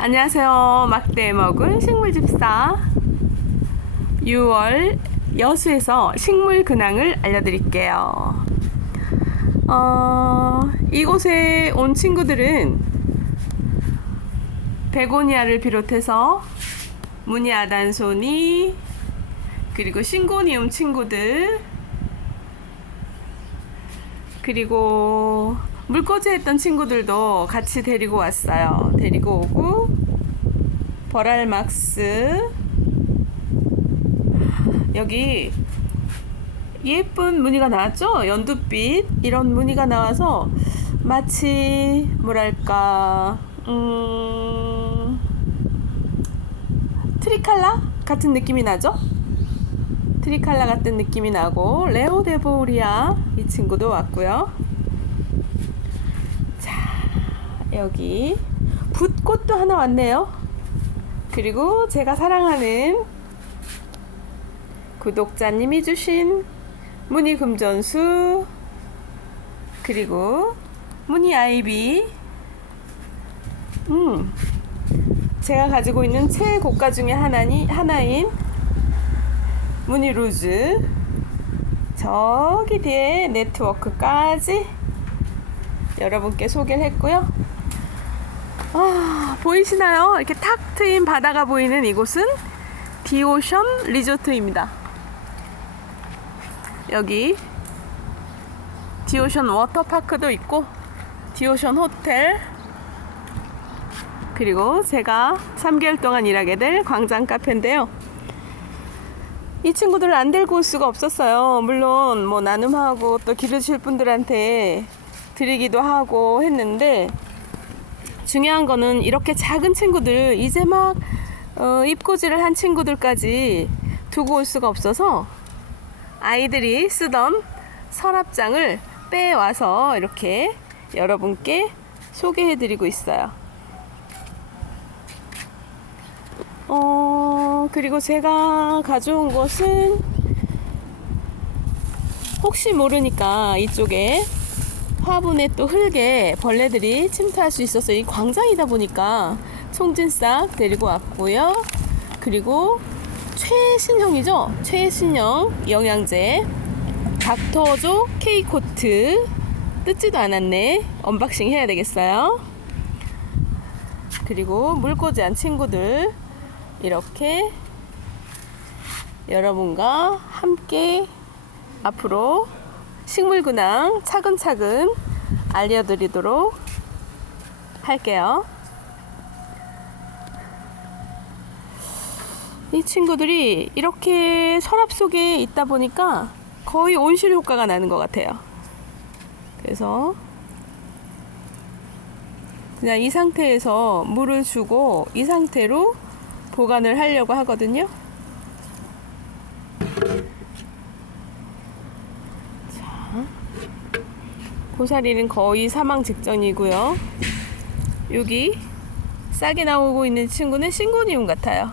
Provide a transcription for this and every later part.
안녕하세요. 막대 먹은 식물 집사 6월 여수에서 식물 근황을 알려드릴게요. 어, 이곳에 온 친구들은 베고니아를 비롯해서 무니아단소니 그리고 싱고니움 친구들 그리고 물꽂이 했던 친구들도 같이 데리고 왔어요. 데리고 오고 버랄막스 여기 예쁜 무늬가 나왔죠? 연두빛 이런 무늬가 나와서 마치 뭐랄까 음 트리칼라 같은 느낌이 나죠? 트리칼라 같은 느낌이 나고 레오데보리아 이 친구도 왔고요. 자 여기 붓꽃도 하나 왔네요. 그리고 제가 사랑하는 구독자님이 주신 무늬 금전수 그리고 무늬 아이비 음 제가 가지고 있는 최고가 중에 하나니, 하나인 무늬 루즈 저기 뒤에 네트워크까지 여러분께 소개를 했고요. 아, 보이시나요? 이렇게 탁 트인 바다가 보이는 이곳은 디오션 리조트입니다. 여기 디오션 워터파크도 있고 디오션 호텔 그리고 제가 3개월 동안 일하게 될 광장 카페인데요. 이 친구들을 안 데리고 올 수가 없었어요. 물론 뭐 나눔하고 또 기르실 분들한테 드리기도 하고 했는데 중요한 거는 이렇게 작은 친구들 이제 막 어, 입고지를 한 친구들까지 두고 올 수가 없어서 아이들이 쓰던 서랍장을 빼와서 이렇게 여러분께 소개해 드리고 있어요. 어, 그리고 제가 가져온 것은 혹시 모르니까 이쪽에 화분에 또 흙에 벌레들이 침투할 수 있어서 이 광장이다 보니까 송진싹 데리고 왔고요. 그리고 최신형이죠. 최신형 영양제 닥터조 K코트 뜯지도 않았네. 언박싱 해야 되겠어요. 그리고 물꽂이한 친구들 이렇게 여러분과 함께 앞으로 식물 근황 차근차근 알려드리도록 할게요. 이 친구들이 이렇게 서랍 속에 있다 보니까 거의 온실 효과가 나는 것 같아요. 그래서 그냥 이 상태에서 물을 주고 이 상태로 보관을 하려고 하거든요. 고사리는 거의 사망 직전이고요. 여기 싹이 나오고 있는 친구는 싱고니움 같아요.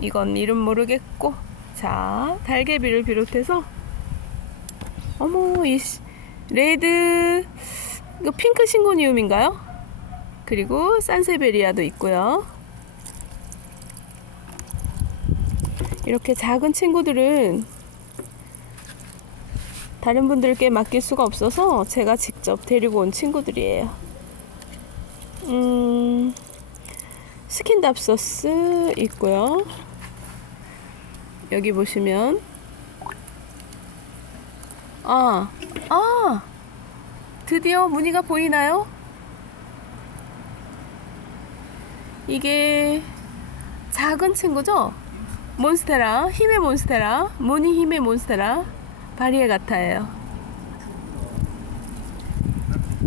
이건 이름 모르겠고, 자 달개비를 비롯해서 어머 이 시- 레드 이거 핑크 싱고니움인가요? 그리고 산세베리아도 있고요. 이렇게 작은 친구들은 다른 분들께 맡길 수가 없어서 제가 직접 데리고 온 친구들이에요. 음, 스킨답서스 있고요. 여기 보시면 아, 아, 드디어 무늬가 보이나요? 이게 작은 친구죠? 몬스테라, 힘의 몬스테라, 무늬 힘의 몬스테라, 바리에 같아요.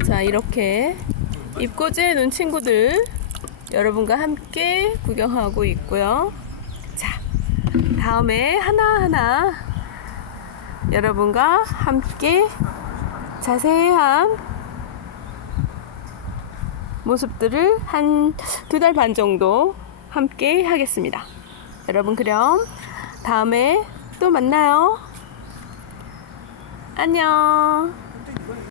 자, 이렇게 입고지에 놓은 친구들 여러분과 함께 구경하고 있고요. 자, 다음에 하나하나 여러분과 함께 자세한 모습들을 한 두 달 반 정도 함께 하겠습니다. 여러분 그럼 다음에 또 만나요. 안녕.